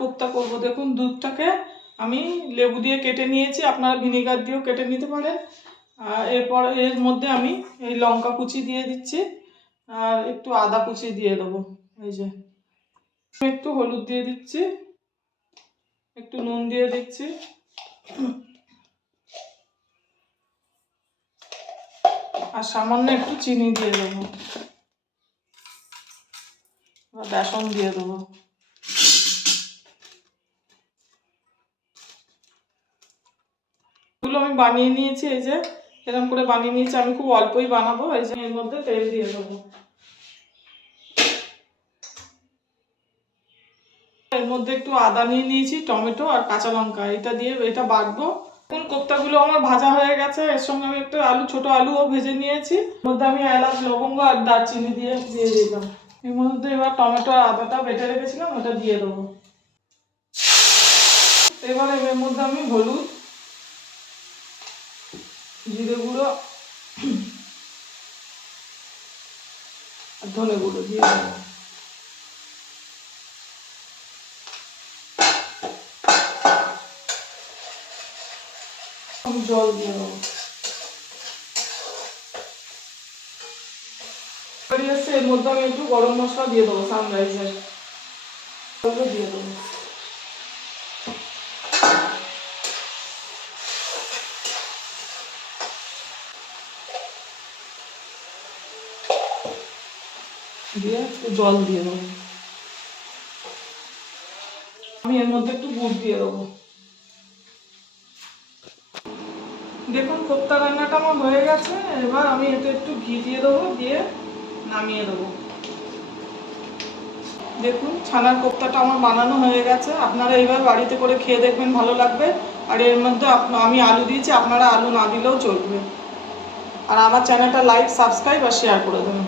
কোপ্তা করব। দেখুন দুধটাকে আমি লেবু দিয়ে কেটে নিয়েছি, আপনারা ভিনেগার দিয়েও কেটে নিতে পারেন। আর এরপর এর মধ্যে আমি এই লঙ্কা কুচি দিয়ে দিচ্ছি আর একটু আদা কুচি দিয়ে দেবো। এই যে একটু হলুদ দিয়ে দিচ্ছি, একটু নুন দিয়ে দিচ্ছি, আর সামান্য একটু চিনি দিয়ে দেবো, বেসন দিয়ে দেবো। এগুলো আমি বানিয়ে নিয়েছি, এই যে এরকম করে বানিয়ে নিয়েছি। আমি খুব অল্পই বানাবো। এই যে এর মধ্যে তেল দিয়ে দেবো, এর মধ্যে একটু আদা নিয়ে নিয়েছি, টমেটো আর কাঁচা লঙ্কা, এটা দিয়ে এটা বাটবো। এখন কোপ্তাগুলো আমার ভাজা হয়ে গেছে। এর সঙ্গে আমি একটু ছোট আলুও ভেজে নিয়েছি। এর মধ্যে আমি এলাচ, লবঙ্গ আর দারচিনি দিয়ে দিলাম। এর মধ্যে এবার টমেটো আর আদাটা বেটে রেখেছিলাম, ওটা দিয়ে দেবো। এবার এর মধ্যে আমি হলুদ, জিরে গুঁড়ো আর ধনে গুঁড়ো দিয়ে দেবো। আমি জল দিয়ে দেবো। এর মধ্যে আমি একটু গরম মশলা দিয়ে দেবো, সানরাইজের দিয়ে দেবো। দিয়ে একটু জল দিয়ে দেবো। আমি এর মধ্যে একটু গুড় দিয়ে দেবো। দেখুন কোপ্তা রান্নাটা আমার হয়ে গেছে। এবার আমি এতে একটু ঘি দিয়ে দেবো, দিয়ে নামিয়ে দেবো। দেখুন ছানার কোপ্তাটা আমার বানানো হয়ে গেছে। আপনারা এইভাবে বাড়িতে করে খেয়ে দেখবেন, ভালো লাগবে। আর এর মধ্যে আমি আলু দিয়েছি, আপনারা আলু না দিলেও চলবে। আর আমার চ্যানেলটা লাইক, সাবস্ক্রাইব আর শেয়ার করে দেবেন।